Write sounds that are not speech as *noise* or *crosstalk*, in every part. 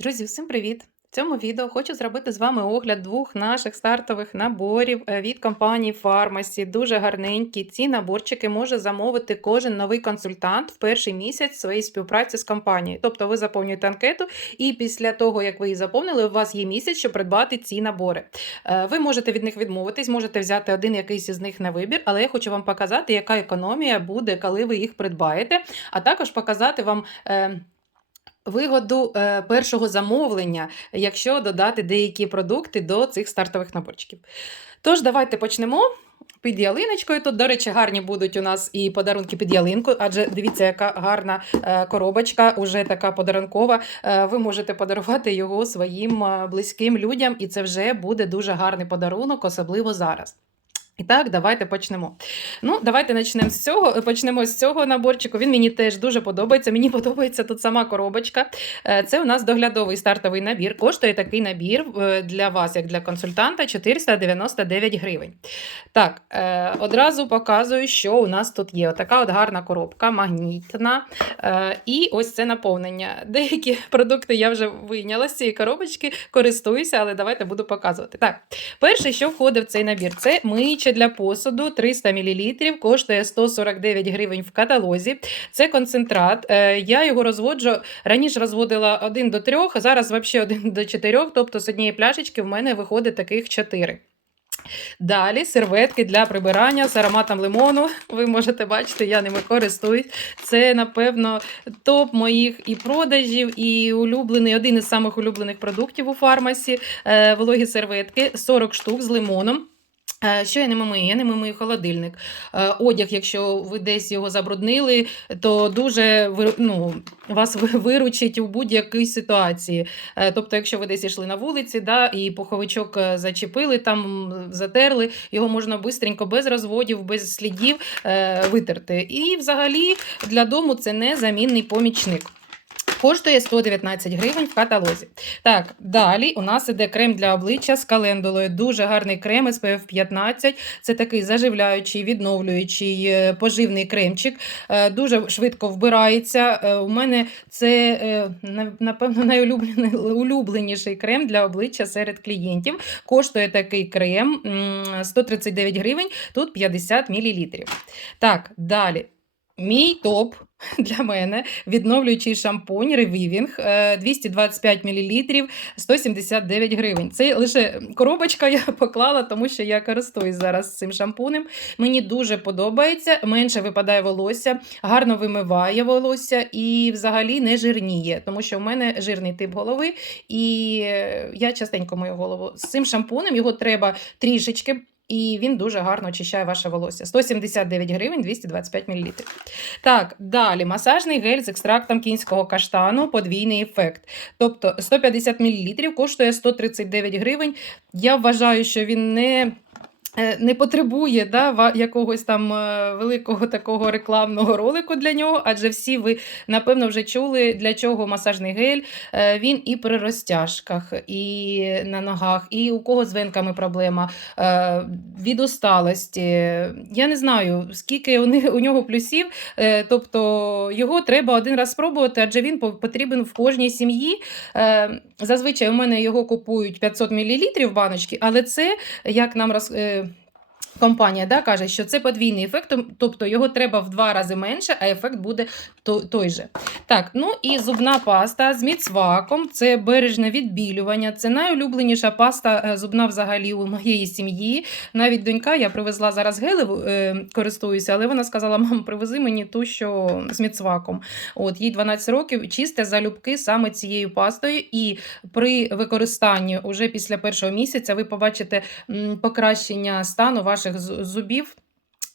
Друзі, всім привіт! В цьому відео хочу зробити з вами огляд двох наших стартових наборів е, від компанії Pharmacy. Дуже гарненькі. Ці наборчики може замовити кожен новий консультант в перший місяць своєї співпраці з компанією. Тобто ви заповнюєте анкету, і після того, як ви її заповнили, у вас є місяць, щоб придбати ці набори. Е, Ви можете від них відмовитись, можете взяти один якийсь із них на вибір, але я хочу вам показати, яка економія буде, коли ви їх придбаєте, а також показати вам. Вигоду е, першого замовлення, якщо додати деякі продукти до цих стартових наборчиків. Тож, давайте почнемо. Під ялиночкою. Тут, до речі, гарні будуть у нас і подарунки під ялинку, адже дивіться, яка гарна е, коробочка, уже така подарункова. Е, Ви можете подарувати його своїм близьким людям, і це вже буде дуже гарний подарунок, особливо зараз. І так, давайте почнемо. Ну, давайте почнемо з цього. Почнемо з цього наборчику. Він мені теж дуже подобається. Мені *laughs* подобається тут сама коробочка. Е, Це у нас доглядовий стартовий набір. Коштує такий набір е, для вас, як для консультанта, 499 гривень. Так, е, одразу показую, що у нас тут є. Отака от гарна коробка, магнітна. Е, І ось це наповнення. *laughs* Деякі продукти я вже вийняла з цієї коробочки, користуюся, але давайте буду показувати. Так, перше, що входить в цей набір, це миюче для посуду 300 мл, коштує 149 гривень в каталозі. Це концентрат. Е, Я його розводжу. Раніше розводила 1 до 3, а зараз взагалі 1 до 4, тобто з однієї пляшечки в мене виходить таких 4. Далі серветки для прибирання з ароматом лимону. Ви можете бачити, я ними користуюсь. Це, напевно, топ моїх і продажів, і улюблений, один із самих улюблених продуктів у фармасі. Е, Вологі серветки 40 штук з лимоном. Е, Що я не мию? Я не мию холодильник. Е, Одяг, якщо ви десь його забруднили, то дуже ну, вас виручить у будь-якій ситуації. Е, Тобто, якщо ви десь йшли на вулиці, да, і пуховичок зачепили, там затерли, його можна швидко, без розводів, без слідів витерти. І взагалі для дому це незамінний помічник. Коштує 119 гривень в каталозі. Так, далі у нас іде крем для обличчя з календулою. Дуже гарний крем SPF 15. Це такий заживляючий, відновлюючий е, поживний кремчик. Е, Дуже швидко вбирається. Е, У мене це, напевно, найулюбленіший крем для обличчя серед клієнтів. Коштує такий крем 139 гривень, тут 50 мл. Так, далі. Мій топ *laughs* для мене відновлюючий шампунь е, 225 мл 179 гривень. Це лише коробочка я *laughs* поклала, тому що я користуюсь зараз цим шампунем. Мені дуже подобається, менше випадає волосся, гарно вимиває волосся і взагалі не жирніє, тому що в мене жирний тип голови, і е, я частенько мою голову. З цим шампунем його треба трішечки. І він дуже гарно очищає ваше волосся. 179 гривень 225 мл. Так, далі масажний гель з екстрактом кінського каштану, подвійний ефект. Тобто 150 мл коштує 139 гривень. Я вважаю, що він не. Е, Не потребує да, якогось там е, великого такого рекламного ролику для нього, адже всі ви, напевно, вже чули, для чого масажний гель. Е, Він і при розтяжках, і на ногах, і у кого з венками проблема, від усталості. Я не знаю, скільки у, нього плюсів. Тобто його треба один раз спробувати, адже він потрібен в кожній сім'ї. Зазвичай у мене його купують 500 мл баночки, але це, як нам роз... Компанія да, каже, що це подвійний ефект, тобто його треба в два рази менше, а ефект буде той же. Так, ну і зубна паста з міцваком, це бережне відбілювання, це найулюбленіша паста е, зубна взагалі у моєї сім'ї. Навіть донька, я привезла зараз гелеву, е, користуюся, але вона сказала: мам, привези мені ту, що з міцваком. От їй 12 років, чисте залюбки саме цією пастою. І при використанні уже після першого місяця ви побачите покращення стану ваших зубів.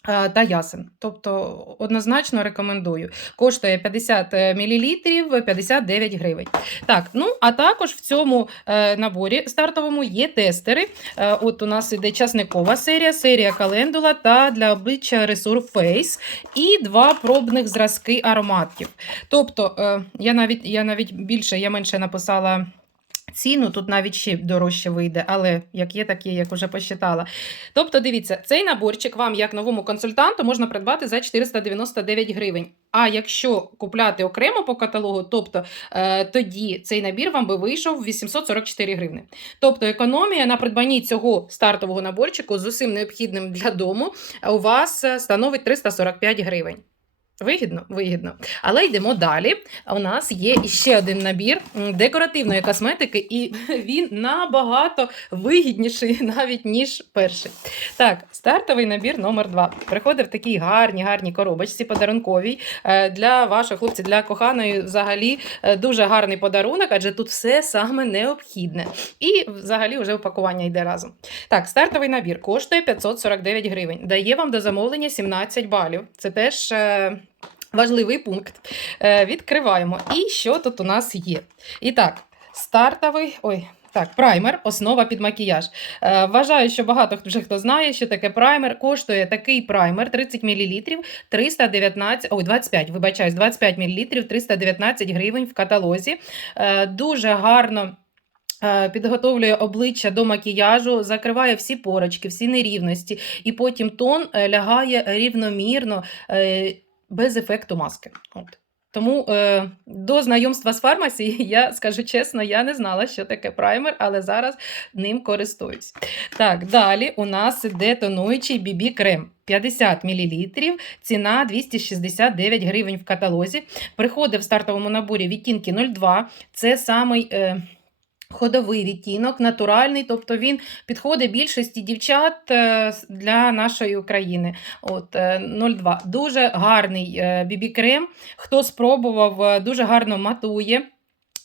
Е, Та ясен, тобто однозначно рекомендую. Коштує 50 мл 59 гривень. Так, ну а також в цьому е, наборі стартовому є тестери. Е, от у нас іде часникова серія, серія календула та для обличчя Resurface Face і два пробних зразки ароматів. Тобто, я навіть я навіть більше, я менше написала ціну, тут навіть ще дорожче вийде, але як є, так є, як вже посчитала. Тобто, дивіться, цей наборчик вам, як новому консультанту, можна придбати за 499 гривень. А якщо купляти окремо по каталогу, тобто е, тоді цей набір вам би вийшов 844 гривни. Тобто економія на придбанні цього стартового наборчику з усім необхідним для дому у вас е, становить 345 гривень. Вигідно, вигідно. Але йдемо далі. У нас є ще один набір декоративної косметики, і *laughs* він набагато вигідніший *laughs* навіть ніж перший. Так, стартовий набір номер 2 Приходить в такій гарній, гарній коробочці подарунковій Е, для вашого хлопця, для коханої взагалі е, дуже гарний подарунок, адже тут все саме необхідне. І взагалі вже упакування йде разом. Так, стартовий набір коштує 549 гривень. Дає вам до замовлення 17 балів. Це теж. Важливий пункт. Е, відкриваємо. І що тут у нас є? І так, стартовий. Ой, так, праймер, основа під макіяж. Е, вважаю, що багато вже хто знає, що таке праймер. Коштує такий праймер 30 мл 319, ой, 25, вибачаюсь, 25 мл 319 гривень в каталозі. Е, дуже гарно. Підготовлює обличчя до макіяжу, закриває всі порочки, всі нерівності, і потім тон лягає рівномірно, без ефекту маски. От. Тому е, до знайомства з фармасі, *laughs* я скажу чесно, я не знала, що таке праймер, але зараз ним користуюсь. Так, далі у нас іде тонуючий BB крем. 50 мл, ціна 269 гривень в каталозі. Приходить в стартовому наборі відтінки 02. Це самий е, ходовий відтінок, натуральний, тобто він підходить більшості дівчат е, для нашої України. От е, 02. Дуже гарний бібі-крем. Хто спробував, е, дуже гарно матує.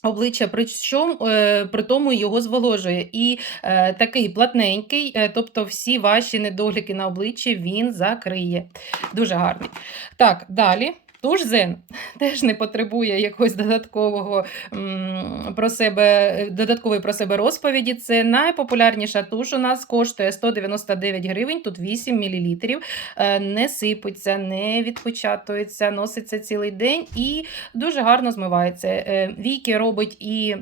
Обличчя, причому е, при тому його зволожує. І е, такий платненький, е, тобто всі ваші недоліки на обличчі він закриє. Дуже гарний. Так, далі. Туш Зен теж не потребує якогось додаткового про себе, е, додаткової про себе розповіді. Це найпопулярніша туш у нас коштує 199 гривень, тут 8 мл. Не сипиться, не відпочатується, носиться цілий день і дуже гарно змивається. Е, Віки робить і.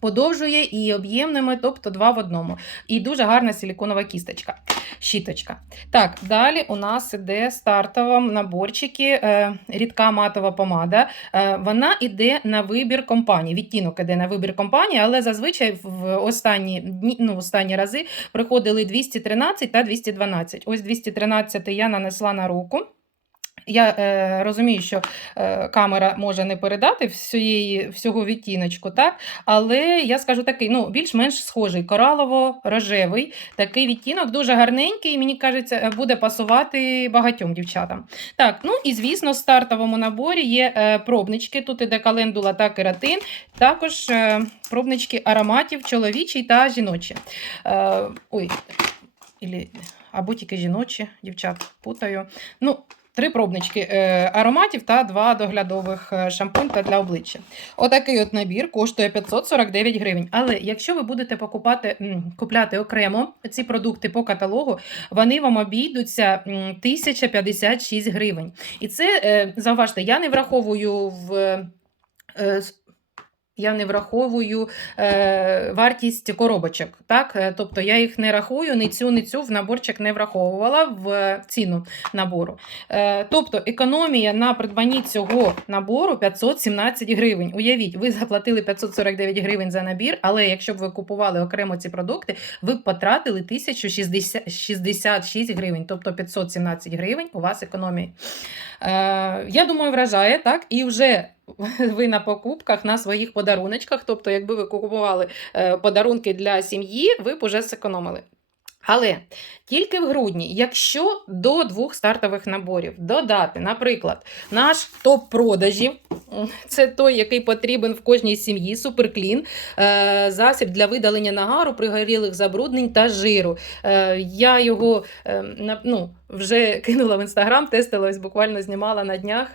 Подовжує і об'ємними, тобто два в одному. І дуже гарна силіконова кісточка, щіточка. Так, далі у нас іде стартова наборчики, е, рідка матова помада. Е, вона йде на вибір компанії. Відтінок іде на вибір компанії, але зазвичай в останні дні, ну, останні рази приходили 213 та 212. Ось 213 я нанесла на руку. Я е, розумію, що е, камера може не передати всієї, всього відтіночку, так? але я скажу такий, ну, більш-менш схожий, коралово-рожевий. Такий відтінок дуже гарненький, і мені кажеться, е, буде пасувати багатьом дівчатам. Так, ну і звісно, в стартовому наборі є е, пробнички. Тут іде календула та кератин, також е, пробнички ароматів чоловічий та жіночі. Е, ой, або тільки жіночі, дівчат, путаю. Ну, Три пробнички е, ароматів та два доглядових шампунь та для обличчя. Отакий от набір коштує 549 гривень. Але якщо ви будете покупати, купляти окремо ці продукти по каталогу, вони вам обійдуться 1056 гривень. І це, е, зауважте, я не враховую в. Е, я не враховую е, вартість коробочок. Так? Е, Тобто я їх не рахую, ні цю, ні цю в наборчик не враховувала в ціну набору. Е, тобто економія на придбанні цього набору 517 гривень. Уявіть, ви заплатили 549 гривень за набір, але якщо б ви купували окремо ці продукти, ви б потратили 1066 гривень, тобто 517 гривень у вас економія. Е, я думаю, вражає, так? І вже *laughs* ви на покупках, на своїх подаруночках, тобто, якби ви купували е, подарунки для сім'ї, ви б уже зекономили. Але тільки в грудні, якщо до двох стартових наборів додати, наприклад, наш топ продажів, це той, який потрібен в кожній сім'ї, суперклін, е, засіб для видалення нагару, пригорілих забруднень та жиру. Е, я його ну, вже кинула в інстаграм, тестила, ось буквально знімала на днях.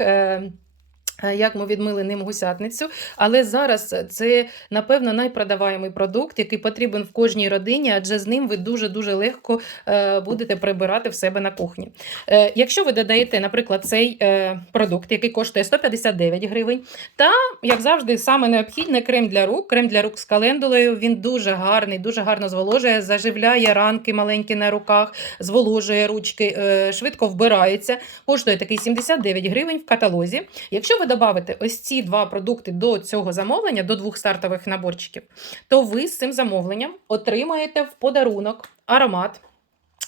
Е, як ми відмили ним гусятницю. Але зараз це, напевно, найпродаваємий продукт, який потрібен в кожній родині, адже з ним ви дуже-дуже легко е, будете прибирати в себе на кухні. Е, Якщо ви додаєте, наприклад, цей продукт, який коштує 159 гривень, та, як завжди, саме необхідне крем для рук. Крем для рук з календулею. Він дуже гарний, дуже гарно зволожує, заживляє ранки маленькі на руках, зволожує ручки, швидко вбирається. Коштує такий 79 гривень в каталозі. Якщо ви додавите ось ці два продукти до цього замовлення, до двох стартових наборчиків, то ви з цим замовленням отримаєте в подарунок аромат.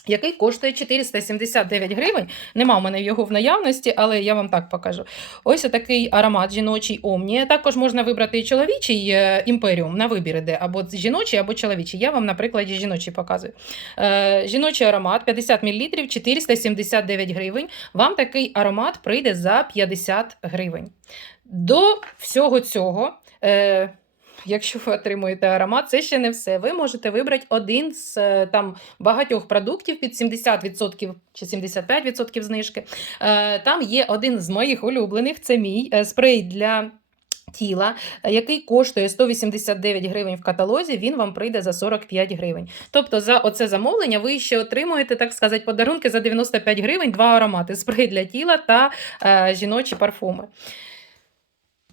Який коштує 479 гривень. Нема в мене його в наявності, але я вам так покажу. Ось такий аромат жіночий Омні. Також можна вибрати і чоловічий е, імперіум на вибір іде, або жіночий, або чоловічий. Я вам на прикладі жіночий показую. Е, жіночий аромат 50 мл 479 гривень. Вам такий аромат прийде за 50 гривень. До всього цього. Якщо ви отримуєте аромат, це ще не все. Ви можете вибрати один з е, там багатьох продуктів під 70% чи 75% знижки. Е, Там є один з моїх улюблених. Це мій е, спрей для. Тіла, який коштує 189 гривень в каталозі, він вам прийде за 45 гривень. Тобто за оце замовлення ви ще отримуєте, так сказати, подарунки за 95 гривень, два аромати: спрей для тіла та е, жіночі парфуми.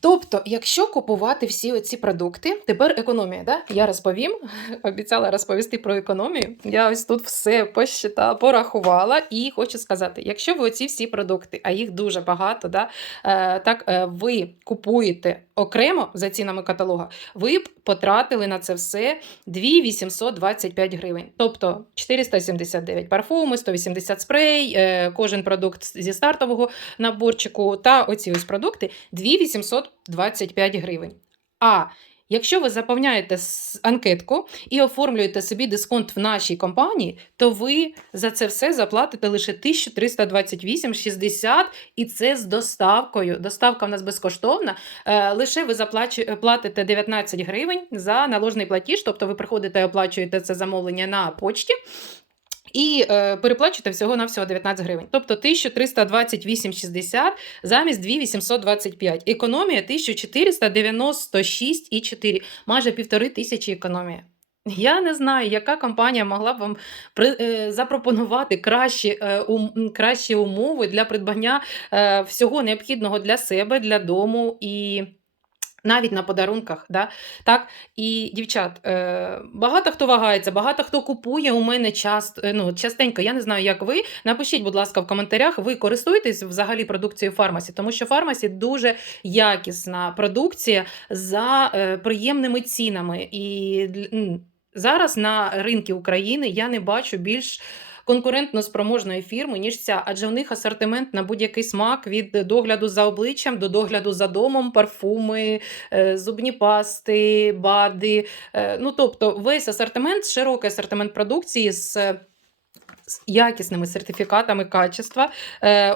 Тобто, якщо купувати всі оці продукти, тепер економія, да? я розповім, *laughs* обіцяла розповісти про економію. Я ось тут все посчитала, порахувала і хочу сказати: якщо ви оці всі продукти, а їх дуже багато, да, е, так е, ви купуєте окремо за цінами каталога, ви б потратили на це все 2825 гривень. Тобто 479 парфуми, 180 спрей, е, кожен продукт зі стартового наборчику та оці ось продукти 2825 гривень. А якщо ви заповняєте анкетку і оформлюєте собі дисконт в нашій компанії, то ви за це все заплатите лише 1328,60 і це з доставкою. Доставка в нас безкоштовна. Е, Лише ви платите 19 гривень за наложний платіж, тобто ви приходите і оплачуєте це замовлення на почті. І е, переплачуєте всього на всього 19 гривень. Тобто 1328,60 замість 2825. Економія 1496,4. Майже півтори тисячі економія. Я не знаю, яка компанія могла б вам при, е, запропонувати кращі, е, кращі умови для придбання е, всього необхідного для себе, для дому і навіть на подарунках. Да? Так? І, дівчат, е, багато хто вагається, багато хто купує у мене часто, е, ну, частенько. Я не знаю, як ви. Напишіть, будь ласка, в коментарях, ви користуєтесь взагалі продукцією фармасі, тому що фармасі дуже якісна продукція за е, приємними цінами. І зараз на ринку України я не бачу більш. Конкурентно спроможної фірми, ніж ця, адже у них асортимент на будь-який смак від догляду за обличчям до догляду за домом, парфуми, е, зубні пасти, бади. Е, Ну, тобто, весь асортимент, широкий асортимент продукції з. е, з якісними сертифікатами качества.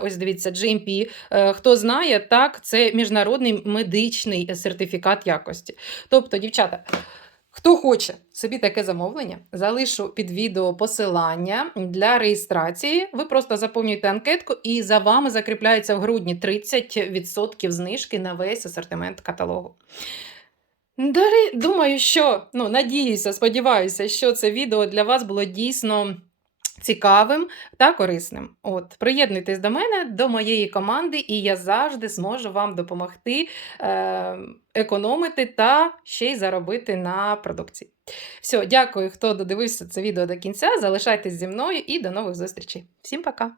Ось дивіться, GMP. Хто знає, так, це міжнародний медичний сертифікат якості. Тобто, дівчата, хто хоче собі таке замовлення, залишу під відео посилання для реєстрації. Ви просто заповнюєте анкетку, і за вами закріпляється в грудні 30% знижки на весь асортимент каталогу. Далі, думаю, що ну, надіюся, сподіваюся, що це відео для вас було дійсно цікавим та корисним. От, приєднуйтесь до мене, до моєї команди, і я завжди зможу вам допомогти е, економити та ще й заробити на продукції. Все, дякую, хто додивився це відео до кінця. Залишайтесь зі мною і до нових зустрічей. Всім пока!